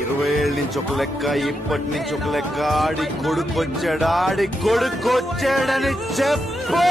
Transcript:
20 ఏళ్ళ నుంచి ఒక లెక్క, ఇప్పటి నుంచి ఒక లెక్క. ఆడి కొడుకొచ్చాడని చెప్పు.